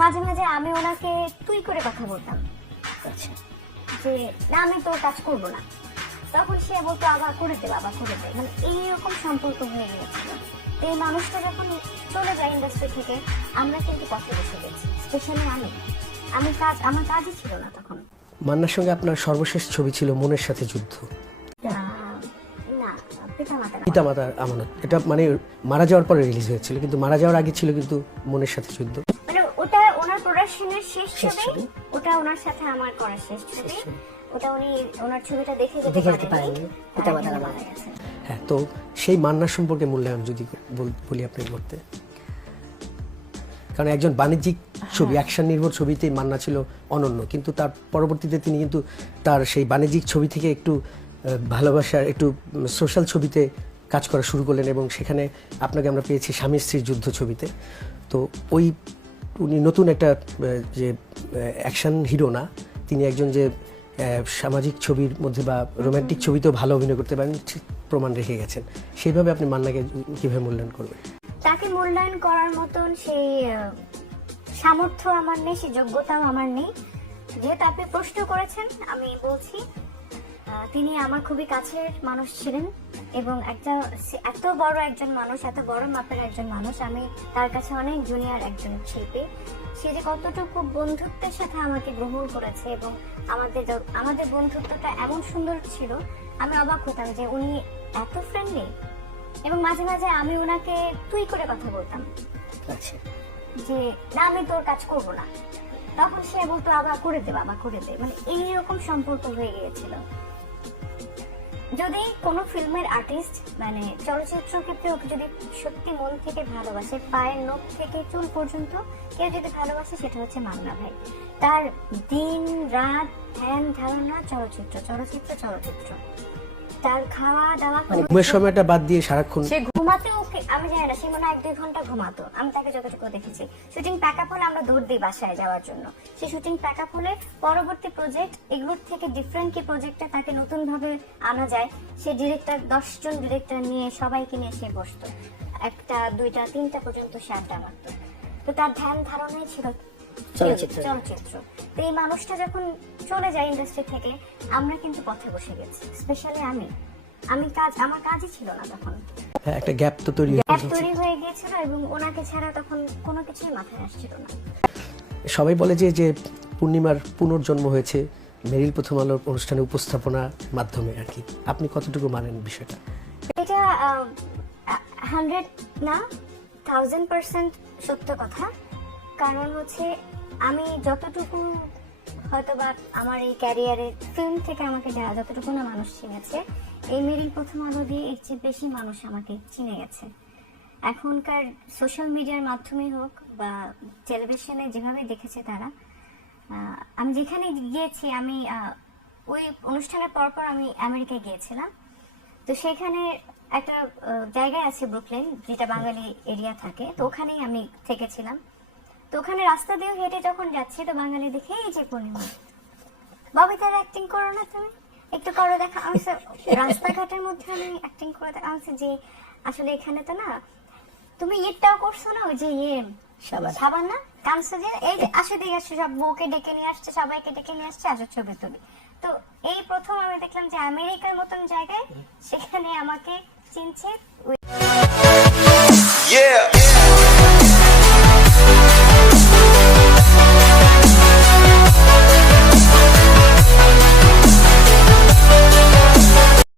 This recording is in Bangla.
মাঝে মাঝে আমি ওনাকে তুই করে কথা বলতাম, আচ্ছা, যে না আমি তোর কাজ করবো না, তখন সে বলতো আবার করে দে বাবা করে দে, মানে এইরকম সম্পর্ক হয়ে গিয়েছিল। তো এই মানুষটা যখন চলে যায় ইন্ডাস্ট্রি থেকে, আমরা কিন্তু পথে বসে গেছি, স্পেশালি আমার কাজই ছিল না তখন। মান্নার সঙ্গে আপনার সর্বশেষ ছবি ছিল মনের সাথে যুদ্ধ, না, পিতামাতা পিতামাতার আমানত। এটা মানে মারা যাওয়ার পরে রিলিজ হয়েছিল, কিন্তু মারা যাওয়ার আগে ছিল কিন্তু মনের সাথে যুদ্ধ। মানে ওটা ওনার প্রোডাকশনের শেষ শেষ ছবি, ছবি। ওটা ওনার সাথে আমার করা শেষ ছবি। ওটা উনি ওনার ছবিটা দেখে দেখে যেতে পারেননি, পিতামাতার আমানত। মারা গেছে। হ্যাঁ, তো সেই মান্নার সম্পর্কে মূল্যায়ন যদি বলি আপনি করতে, কারণ একজন বাণিজ্যিক ছবি, অ্যাকশন নির্ভর ছবিতে মান্না ছিল অনন্য, কিন্তু তার পরবর্তীতে তিনি কিন্তু তার সেই বাণিজ্যিক ছবি থেকে একটু ভালোবাসার, একটু সোশ্যাল ছবিতে কাজ করা শুরু করলেন, এবং সেখানে আপনাকে আমরা পেয়েছি স্বামী স্ত্রীর যুদ্ধ ছবিতে। তো উনি নতুন একটা যে অ্যাকশন হিরো না, তিনি একজন যে সামাজিক ছবির মধ্যে বা রোমান্টিক ছবিতেও ভালো অভিনয় করতে পারেন ঠিক প্রমাণ রেখে গেছেন। সেইভাবে আপনি মান্নাকে কীভাবে মূল্যায়ন করবেন? তাকে মূল্যায়ন করার মতন সেই সামর্থ্য আমার নেই, সেই যোগ্যতাও আমার নেই। যেহেতু আপনি প্রশ্ন করেছেন, আমি বলছি তিনি আমার খুবই কাছের মানুষ ছিলেন, এবং এত বড় একজন মানুষ, এত বড় মাপের একজন মানুষ, আমি তার কাছে অনেক জুনিয়র একজন শিল্পী। সে যে কতটুকু বন্ধুত্বের সাথে আমাকে গ্রহণ করেছে, এবং আমাদের বন্ধুত্বটা এমন সুন্দর ছিল, আমি অবাক হতাম যে উনি এত ফ্রেন্ডলি। এবং মাঝে মাঝে আমি ওনাকে তুই করে কথা বলতাম, আচ্ছা, যে না আমি তোর কাজ করবো না, তখন সে বলতো আবার করে দে বাবা করে দে, মানে এইরকম সম্পর্ক হয়ে গিয়েছিল। যদি কোনো ফিল্মের আর্টিস্ট মানে চলচ্চিত্র ক্ষেত্রে ওকে যদি সত্যি মন থেকে ভালোবাসে, পায়ের নখ থেকে চুল পর্যন্ত কেউ যদি ভালোবাসে, সেটা হচ্ছে মান্না ভাই। তার দিন রাত ধ্যান ধারণা চলচ্চিত্র চলচ্চিত্র চলচ্চিত্র, তার খাওয়া দাওয়া, ঘুমের সময়টা বাদ দিয়ে সারাক্ষণ সে ঘুমাতে ওকে আমি জানি না, সে মনে হয় 1-2 ঘন্টা ঘুমাতো, আমি তাকে যতটুকু দেখেছি। শুটিং প্যাক আপ হলে আমরা দৌড় দিই বাসায় যাওয়ার জন্য। সে শুটিং প্যাক আপ হলে পরবর্তী প্রজেক্ট, এগুলোর থেকে ডিফারেন্ট কি প্রজেক্টে তাকে নতুন ভাবে আনা যায়, সে ডিরেক্টর 10 জন ডিরেক্টর নিয়ে সবাইকে নিয়ে সে বসতো, 1টা 2টা 3টা পর্যন্ত সে আড্ডা মারতো। তো তার ধ্যান ধারণাই ছিল চলচ্চিত্র। তো এই মানুষটা যখন চলে যায় ইন্ডাস্ট্রি থেকে, আমরা কিন্তু পথে বসে গেছি, স্পেশালি আমার কাজই ছিল না তখন। হ্যাঁ, একটা গ্যাপ তো তৈরি গ্যাপ তৈরি হয়ে গিয়েছিল, এবং ওনাকে ছাড়া তখন কোনো কিছুই মাথায় আসছিল না। সবাই বলে যে পূর্ণিমার পুনর্জন্ম হয়েছে মেরিল প্রথম আলোর অনুষ্ঠানে উপস্থাপনার মাধ্যমে আর কি, আপনি কতটুকু মানেন বিষয়টা? এটা 100 না 1000% সত্য কথা। কারণ হচ্ছে আমি যতটুকু হয়তোবা আমার এই ক্যারিয়ারে ফিল্ম থেকে আমাকে যারা যতটুকু না মানুষ চিনেছে, এই মেরিল প্রথম আলো দিয়ে এর চেয়ে বেশি মানুষ আমাকে চিনে গেছে। এখনকার সোশ্যাল মিডিয়ার মাধ্যমে হোক বা টেলিভিশনে যেভাবে দেখেছে তারা, আমি যেখানে গিয়েছি, আমি ওই অনুষ্ঠানের পরপর আমি আমেরিকায় গিয়েছিলাম। তো সেখানে একটা জায়গায় আছে ব্রুকলিন, যেটা বাঙালি এরিয়া থাকে, তো ওখানেই আমি থেকেছিলাম। তো ওখানে রাস্তা দিয়ে হেঁটে যখন যাচ্ছি, তো বাঙালি দেখে এই যে পূর্ণিমা, ববিতার অ্যাক্টিং করো না তুমি, একটু করো দেখা। আমি রাস্তাঘাটের মধ্যে আমি অ্যাক্টিং করে দেখা, আমি যে আসলে এখানে তো না, তুমি ইয়েটাও করছো না, ওই যে সাবান না কামছে, যে এই যে আসে দিয়ে আসছে, সব বউকে ডেকে নিয়ে আসছে, সবাইকে ডেকে নিয়ে আসছে, আসো ছবি তুলি। তো এই প্রথম আমি দেখলাম যে আমেরিকার মতন জায়গায় সেখানে আমাকে চিনছে।